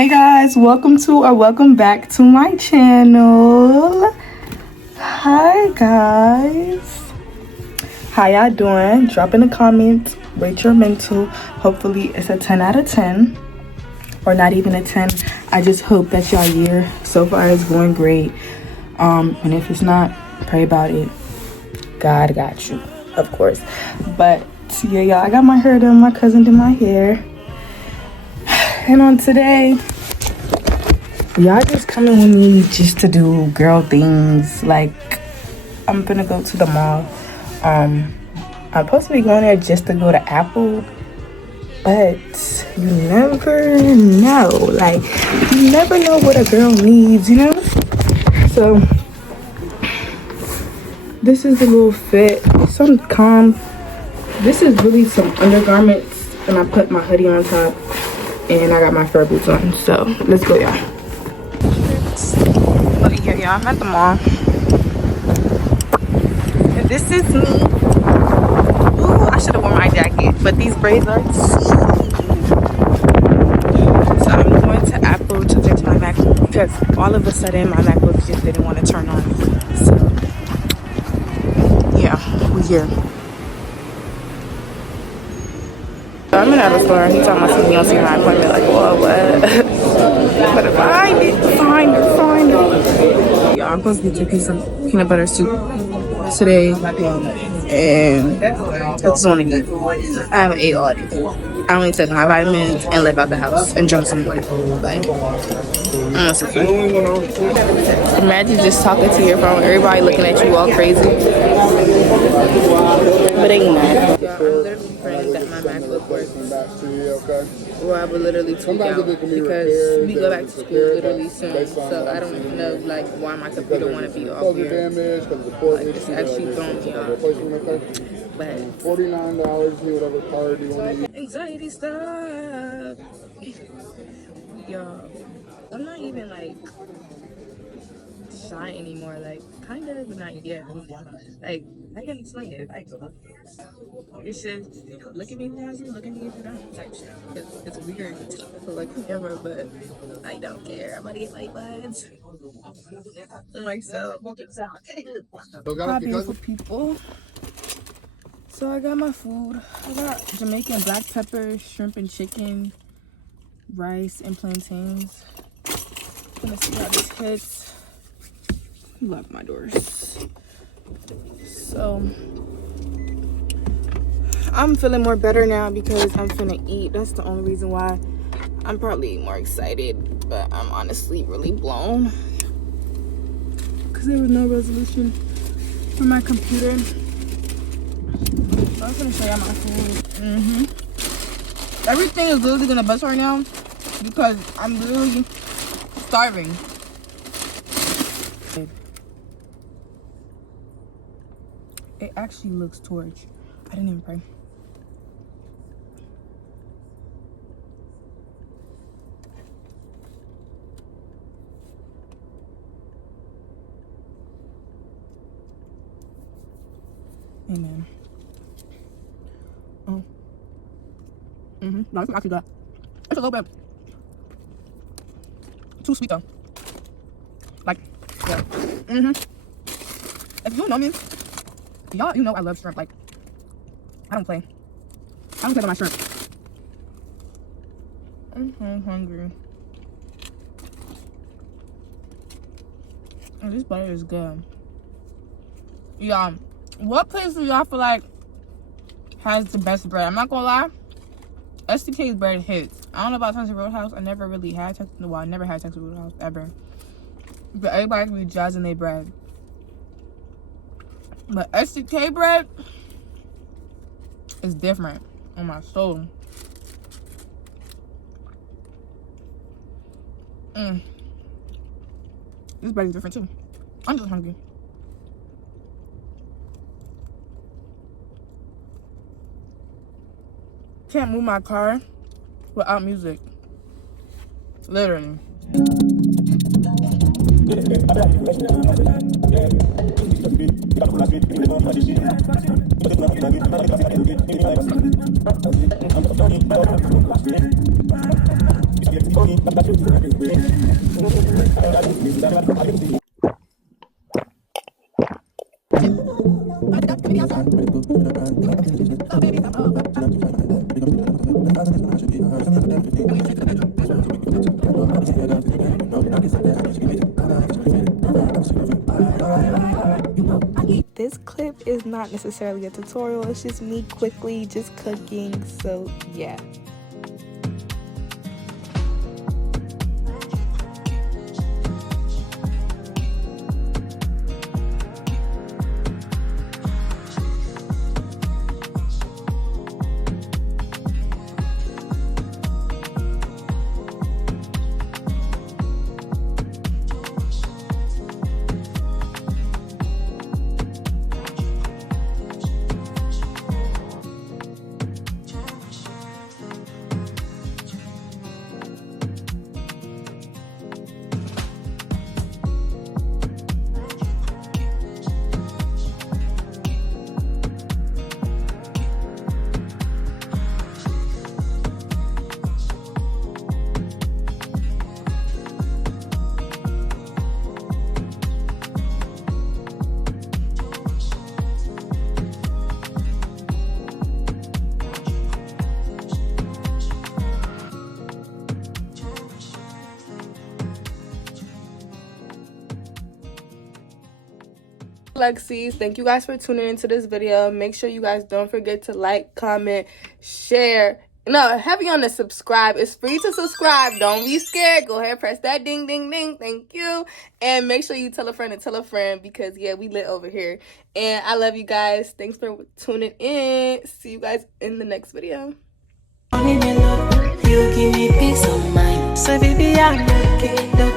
Hey guys, welcome back to my channel. Hi guys, how y'all doing? Drop in the comments, rate your mental. Hopefully it's a 10 out of 10 or not even a 10. I just hope that y'all year so far is going great. And if it's not, pray about it. God got you, of course. But yeah, y'all, I got my hair done. My cousin did my hair. And on today, y'all just coming with me just to do girl things. Like, I'm gonna go to the mall. I'm supposed to be going there just to go to Apple, but you never know. Like, you never know what a girl needs, you know? So, this is the little fit. Some calm. This is really some undergarments, and I put my hoodie on top, and I got my fur boots on. So, let's go, y'all. Look here, y'all. I'm at the mall. And this is me. Ooh, I should have worn my jacket, but these braids are cheap. So I'm going to Apple to fix my MacBook because all of a sudden my MacBook just didn't want to turn on. So yeah, we here. I'm in the store. He talking about something else in my appointment. Like, whoa, what? But find it. Yeah, I'm supposed to be drinking some peanut butter soup today, and that's only good. I haven't ate all day. I only took my vitamins and left out the house and drunk some water. Like, imagine just talking to your phone, everybody looking at you all crazy. But ain't mad. Yeah, I'm literally praying that my MacBook works. Or I would literally tweak out because we go back to school literally soon. So I don't know like why my computer want to be all weird. Like it's actually throwing me off. But $49, whatever card you want to use. Anxiety stuff. Yo, I'm not even like shy anymore. Like kind of, but not yet. Like I can explain it. Like it's just look at me when I see, look at me if you don't type shit. It's weird to look at the camera, but I don't care. I'm gonna get my buds. Myself. Hi, beautiful people. So I got my food. I got Jamaican black pepper, shrimp and chicken, rice and plantains. Gonna see how this hits. Lock my doors. So I'm feeling more better now because I'm finna eat. That's the only reason why I'm probably more excited, but I'm honestly really blown because there was no resolution for my computer. So I'm gonna show y'all my food. Everything is literally gonna bust right now because I'm literally starving. It actually looks torch. I didn't even pray. Amen. Oh. No, it's actually good. It's a little bit too sweet though. Like, yeah. If you know me, y'all, you know I love shrimp. Like, I don't play. I don't play with my shrimp. I'm so hungry. Oh, this butter is good. Yeah. What place do y'all feel like has the best bread? I'm not gonna lie. STK's bread hits. I don't know about Texas Roadhouse. I never really had Texas. Well, I never had Texas Roadhouse ever. But everybody be jazzing their bread. But STK bread is different on my soul. This bread is different too. I'm just hungry. Can't move my car without music. Literally. This clip is not necessarily a tutorial, it's just me quickly just cooking, so yeah. Lexies, thank you guys for tuning into this video. Make sure you guys don't forget to like, comment, share. No, heavy on the subscribe. It's free to subscribe. Don't be scared. Go ahead, press that ding ding ding. Thank you. And make sure you tell a friend because yeah, we lit over here. And I love you guys. Thanks for tuning in. See you guys in the next video. You give me peace of mind. So baby, I'm okay.